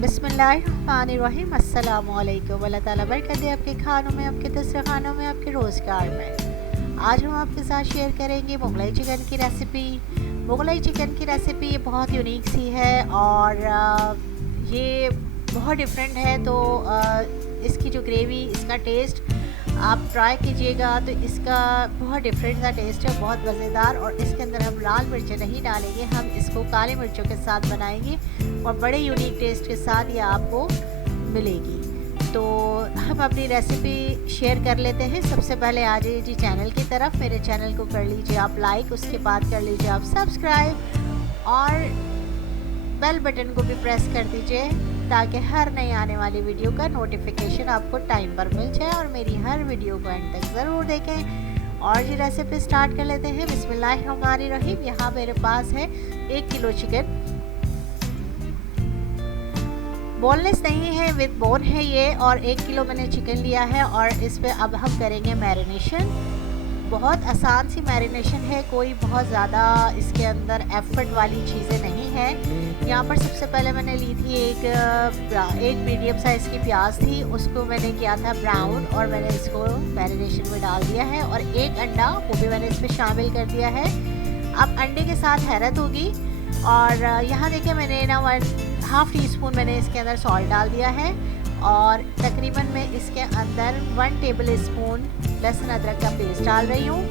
बिस्मिल्लाहिर्रहमानिर्रहीम। अस्सलामुअलैकुम। अल्लाह ताला बरकत दे आपके खानों में, आपके दस्तरखानों में, आपके रोज़गार में। आज हम आपके साथ शेयर करेंगे मुगलाई चिकन की रेसिपी। मुगलाई चिकन की रेसिपी ये बहुत यूनिक सी है और ये बहुत डिफरेंट है। तो इसकी जो ग्रेवी, इसका टेस्ट आप ट्राई कीजिएगा तो इसका बहुत डिफरेंट सा टेस्ट है, बहुत मज़ेदार। और इसके अंदर हम लाल मिर्चें नहीं डालेंगे, हम इसको काली मिर्चों के साथ बनाएंगे और बड़े यूनिक टेस्ट के साथ ये आपको मिलेगी। तो हम अपनी रेसिपी शेयर कर लेते हैं। सबसे पहले आ जाइए जी चैनल की तरफ। मेरे चैनल को कर लीजिए आप लाइक, उसके बाद कर लीजिए आप सब्सक्राइब और बेल बटन को भी प्रेस कर दीजिए ताकि हर नई आने वाली वीडियो का नोटिफिकेशन आपको टाइम पर मिल जाए और मेरी हर वीडियो को एंड तक ज़रूर देखें। और ये रेसिपी स्टार्ट कर लेते हैं। बिस्मिल्लाहिर्रहमानिर्रहीम। यहाँ मेरे पास है 1 किलो चिकन, बोनलेस नहीं है, विद बोन है ये। और 1 किलो मैंने चिकन लिया है और इस पर अब हम करेंगे मैरिनेशन। बहुत आसान सी मैरिनेशन है, कोई बहुत ज़्यादा इसके अंदर एफर्ट वाली चीज़ें नहीं है। यहाँ पर सबसे पहले मैंने ली थी एक मीडियम साइज़ की प्याज थी, उसको मैंने किया था ब्राउन और मैंने इसको मैरिनेशन में डाल दिया है। और 1 अंडा वो भी मैंने इसमें शामिल कर दिया है। अब अंडे के साथ हैरत होगी। और यहाँ देखिए मैंने ना 1/2 टीस्पून मैंने इसके अंदर सॉल्ट डाल दिया है और तकरीबन मैं इसके अंदर 1 टेबल स्पून लहसुन अदरक का पेस्ट डाल रही हूँ।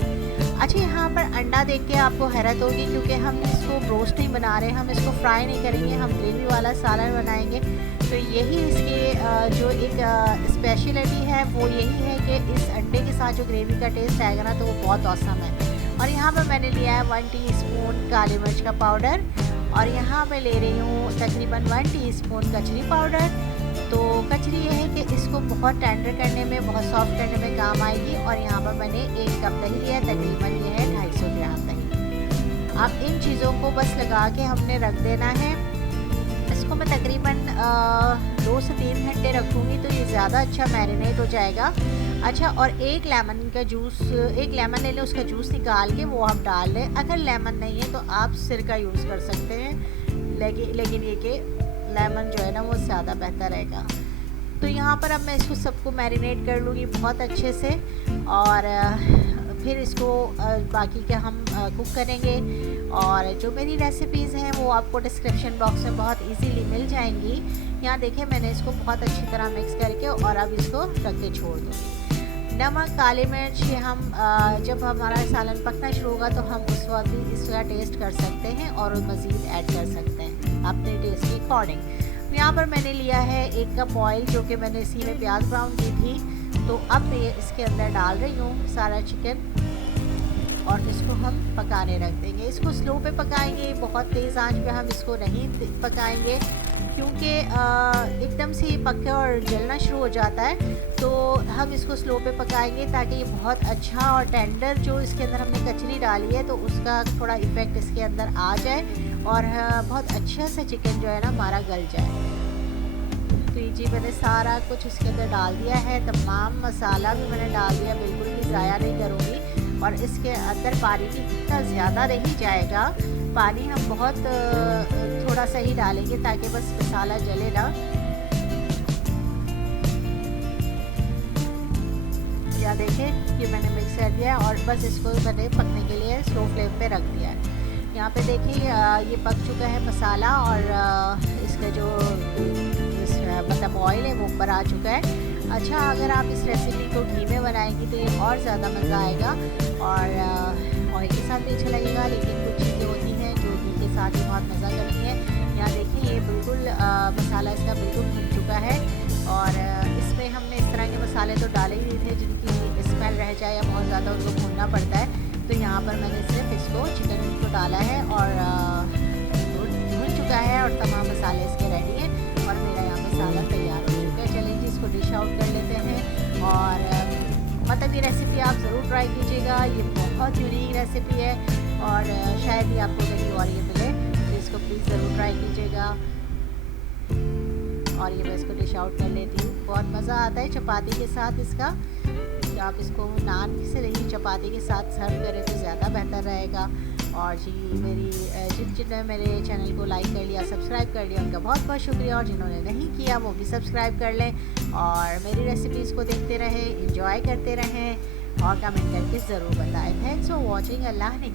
अच्छा, यहाँ पर अंडा देख के आपको हैरत होगी क्योंकि हम इसको रोस्ट नहीं बना रहे, हम इसको फ्राई नहीं करेंगे, हम ग्रेवी वाला सालन बनाएंगे। तो यही इसकी जो एक स्पेशलिटी है वो यही है कि इस अंडे के साथ जो ग्रेवी का टेस्ट आएगा ना तो वो बहुत औसम है। और यहाँ पर मैंने लिया है 1 टीस्पून काली मिर्च का पाउडर और यहाँ मैं ले रही हूँ तकरीबन 1 टीस्पून कचरी पाउडर। तो कचरी ये है कि इसको बहुत टेंडर करने में, बहुत सॉफ्ट करने में काम आएगी। और यहाँ पर मैंने 1 कप दही लिया, तकरीबन ये है 250 ग्राम दही। अब इन चीज़ों को बस लगा के हमने रख देना है। इसको मैं तकरीबन 2 से 3 घंटे रखूँगी तो ये ज़्यादा अच्छा मैरिनेट हो जाएगा। अच्छा, और 1 लेमन का जूस, 1 लेमन ले लें, उसका जूस निकाल के वो आप डाल लें। अगर लेमन नहीं है तो आप सिरका यूज़ कर सकते हैं, लेकिन ये कि लेमन जो है ना वो ज़्यादा बेहतर रहेगा। तो यहाँ पर अब मैं इसको सबको मैरिनेट कर लूँगी बहुत अच्छे से और फिर इसको बाकी के हम कुक करेंगे। और जो मेरी रेसिपीज़ हैं वो आपको डिस्क्रिप्शन बॉक्स में बहुत इजीली मिल जाएंगी। यहाँ देखिए मैंने इसको बहुत अच्छी तरह मिक्स करके और अब इसको रख के छोड़ दूँगी। नमक, काली मिर्च हम जब हमारा सालन पकना शुरू होगा तो हम उस वक्त भी इसका टेस्ट कर सकते हैं और मज़ीद ऐड कर सकते हैं अपने टेस्ट के अकॉर्डिंग। यहाँ पर मैंने लिया है 1 कप ऑयल जो कि मैंने इसी में प्याज ब्राउन की थी। तो अब मैं इसके अंदर डाल रही हूँ सारा चिकन और इसको हम पकाने रख देंगे। इसको स्लो पे पकाएंगे, बहुत तेज़ आंच पे हम इसको नहीं पकाएंगे क्योंकि एकदम से पका और जलना शुरू हो जाता है। तो हम इसको स्लो पे पकाएंगे ताकि ये बहुत अच्छा और टेंडर जो इसके अंदर हमने कचरी डाली है तो उसका थोड़ा इफ़ेक्ट इसके अंदर आ जाए और बहुत अच्छा से चिकन जो है ना हमारा गल जाए। तो ये जी मैंने सारा कुछ इसके अंदर डाल दिया है, तमाम मसाला भी मैंने डाल दिया, बिल्कुल भी ज़ाया नहीं करूँगी। और इसके अंदर पानी भी इतना ज़्यादा नहीं जाएगा, पानी हम बहुत थोड़ा सा ही डालेंगे ताकि बस मसाला जले ना। या देखें ये मैंने मिक्स कर दिया और बस इसको मैंने पकने के लिए स्लो फ्लेम पे रख दिया है। यहाँ पे देखिए ये पक चुका है मसाला और इसका जो मतलब ऑयल है वो ऊपर आ चुका है। अच्छा, अगर आप इस रेसिपी को घी में बनाएंगी तो ये और ज़्यादा मज़ा आएगा और ऑयल के साथ भी अच्छा लगेगा। लेकिन कुछ चीज़ें होती हैं जो घी के साथ भी बहुत मज़ा करती हैं। यहाँ देखिए ये बिल्कुल मसाला इसका बिल्कुल भुन चुका है और इसमें हमने इस तरह के मसाले तो डाले ही नहीं थे जिनकी स्मेल रह जाए या बहुत ज़्यादा उनको भूनना पड़ता है। तो यहाँ पर मैंने सिर्फ इसको चिकन को डाला है और भून चुका है और तमाम मसाले इसके रेडी हैं और मेरा यहाँ मसाला तैयार हो चुका है। चलिए जी इसको डिश आउट कर लेते हैं। और मतलब ये रेसिपी आप ज़रूर ट्राई कीजिएगा, ये बहुत यूनिक रेसिपी है और शायद ही आपको कहीं और ये मिले, तो इसको प्लीज़ ज़रूर ट्राई कीजिएगा। और ये मैं इसको डिश आउट कर लेती हूँ। बहुत मज़ा आता है चपाती के साथ इसका। आप इसको नान से नहीं चपाती के साथ सर्व करें तो ज़्यादा बेहतर रहेगा। और जी जिन्होंने मेरे चैनल को लाइक कर लिया, सब्सक्राइब कर लिया, उनका बहुत बहुत शुक्रिया। और जिन्होंने नहीं किया वो भी सब्सक्राइब कर लें और मेरी रेसिपीज़ को देखते रहें, इंजॉय करते रहें और कमेंट करके ज़रूर बताएं। Thanks for watching. अल्लाह ने